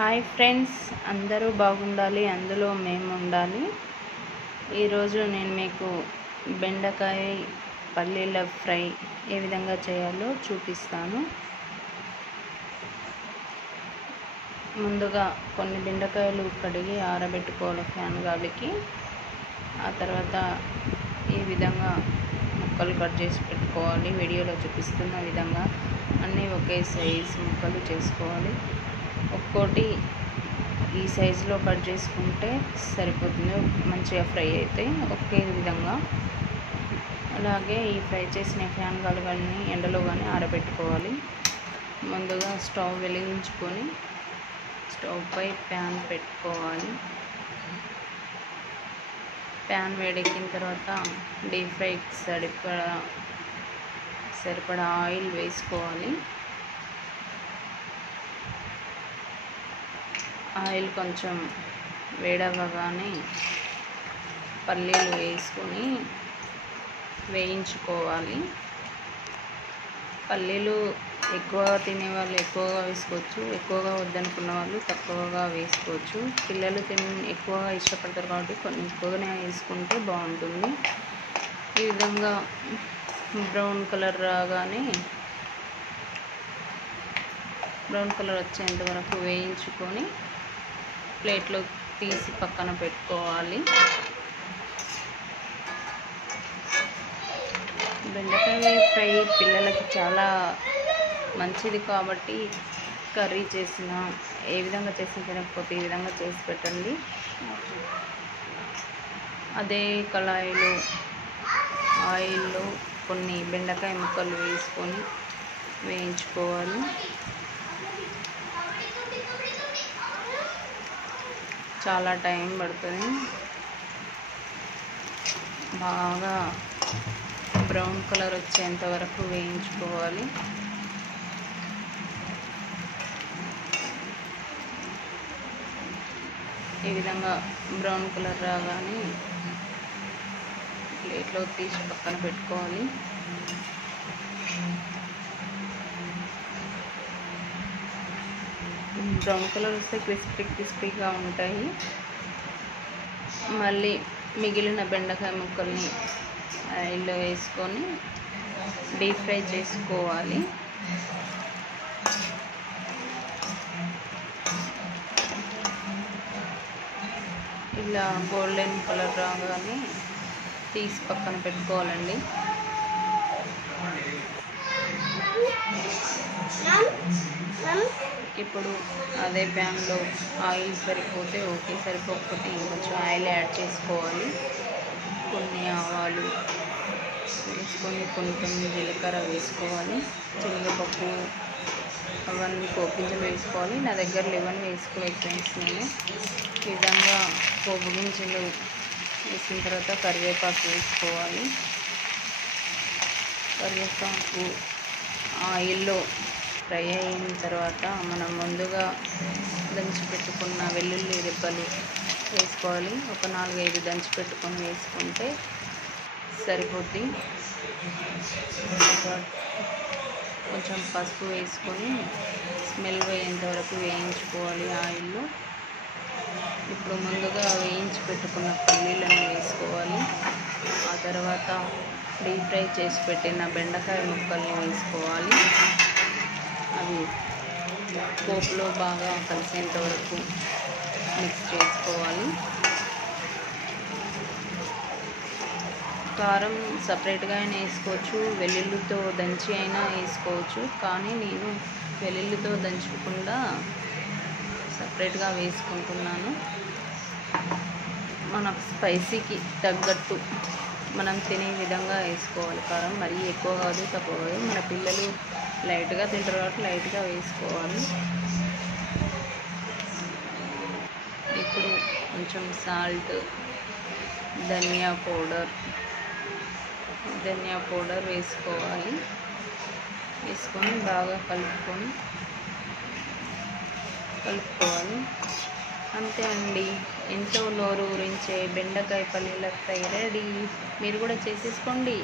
Hi friends, అందరూ బాగుండాలి, అందులో మేము ఉండాలి. ఈరోజు నేను మీకు బెండకాయ పల్లీల ఫ్రై ఏ విధంగా చేయాలో చూపిస్తాను. ముందుగా కొన్ని బెండకాయలు కడిగి ఆరబెట్టుకోవాలి ఫ్యాన్ గాలికి. ఆ తర్వాత ఈ విధంగా ముక్కలు కట్ చేసి పెట్టుకోవాలి. వీడియోలో చూపిస్తున్న విధంగా అన్నీ ఒకే సైజు ముక్కలు చేసుకోవాలి. ఒక్కోటి ఈ సైజులో కట్ చేసుకుంటే సరిపోతుంది, మంచిగా ఫ్రై అయితే ఒకే విధంగా. అలాగే ఈ ఫ్రై చేసిన ఫ్యాన్ గాలిని ఎండలో కానీ ఆరబెట్టుకోవాలి. ముందుగా స్టవ్ వెలిగించుకొని స్టవ్ పై ప్యాన్ పెట్టుకోవాలి. ప్యాన్ వేడెక్కిన తర్వాత డీప్ ఫ్రైకి సరిపడా ఆయిల్ వేసుకోవాలి. ఆయిల్ కొంచెం వేడవ్వగానే పల్లీలు వేసుకొని వేయించుకోవాలి. పల్లీలు ఎక్కువగా తినేవాళ్ళు ఎక్కువగా వేసుకోవచ్చు, ఎక్కువగా వద్దనుకున్న వాళ్ళు తక్కువగా వేసుకోవచ్చు. పిల్లలు ఎక్కువగా ఇష్టపడతారు కాబట్టి కొన్ని ఎక్కువగానే వేసుకుంటే బాగుంటుంది. ఈ విధంగా బ్రౌన్ కలర్ రాగానే బ్రౌన్ కలర్ వచ్చేంత వరకు వేయించుకొని ప్లేట్లో తీసి పక్కన పెట్టుకోవాలి. బెండకాయ ఫ్రై పిల్లలకి చాలా మంచిది కాబట్టి కర్రీ చేసిన ఏ విధంగా చేసి తినకపోతే ఈ విధంగా చేసి పెట్టండి. అదే కళాయిలో ఆయిల్లో కొన్ని బెండకాయ ముక్కలు వేసుకొని వేయించుకోవాలి. చాలా టైం పడుతుంది. బాగా బ్రౌన్ కలర్ వచ్చేంత వరకు వేయించుకోవాలి. ఈ విధంగా బ్రౌన్ కలర్ రాగానే ప్లేట్లో తీసి పక్కన పెట్టుకోవాలి. బ్రౌన్ కలర్ వస్తే క్రిస్పీగా ఉంటాయి. మళ్ళీ మిగిలిన బెండకాయ ముక్కల్ని ఆయిల్లో వేసుకొని డీప్ ఫ్రై చేసుకోవాలి. ఇలా గోల్డెన్ కలర్ రాగానే తీసి పక్కన పెట్టుకోవాలండి. ఇప్పుడు అదే ప్యాన్లో ఆయిల్ సరిపోతే ఓకే, సరిపోకపోతే ఇంకొంచెం ఆయిల్ యాడ్ చేసుకోవాలి. కొన్ని ఆవాలు వేసుకొని కొంచెం జీలకర్ర వేసుకోవాలి. శనగపప్పు అవన్నీ పోపు గింజలు వేసుకోవాలి. నా దగ్గర లెమన్ వేసుకోవాలి ఫ్రెండ్స్. నేను ఈ విధంగా పోపు గింజలు వేసిన తర్వాత కరివేపాకు వేసుకోవాలి. కరివేపాకు ఆయిల్లో ఫ్రై అయిన తర్వాత మనం ముందుగా దంచి పెట్టుకున్న వెల్లుల్లి రెబ్బలు వేసుకోవాలి. ఒక 4-5 దంచి పెట్టుకొని వేసుకుంటే సరిపోద్ది. కొంచెం పసుపు వేసుకొని స్మెల్ పోయేంత వరకు వేయించుకోవాలి ఆయిల్లో. ఇప్పుడు ముందుగా వేయించి పెట్టుకున్న పల్లీలను వేసుకోవాలి. ఆ తర్వాత డీప్ ఫ్రై చేసి పెట్టిన బెండకాయ ముక్కల్ని వేసుకోవాలి. అవి పోపులో బాగా కలిసేంత వరకు మిక్స్ చేసుకోవాలి. కారం సపరేట్గా అయినా వేసుకోవచ్చు, వెల్లుల్లితో దంచి అయినా వేసుకోవచ్చు. కానీ నేను వెల్లుల్లితో దంచకుండా సపరేట్గా వేసుకుంటున్నాను. మన స్పైసీకి తగ్గట్టు మనం తినే విధంగా వేసుకోవాలి. కారం మరీ ఎక్కువ కాదు, తక్కువ కాదు. మన పిల్లలు లైట్గా తింటారు కాబట్టి లైట్గా వేసుకోవాలి. ఇప్పుడు కొంచెం సాల్ట్, ధనియా పౌడర్ వేసుకోవాలి. వేసుకొని బాగా కలుపుకోవాలి. అంతే అండి, ఎంతో నోరు ఊరించే బెండకాయ పల్లీల ఫ్రై రెడీ. మీరు కూడా చేసేసుకోండి.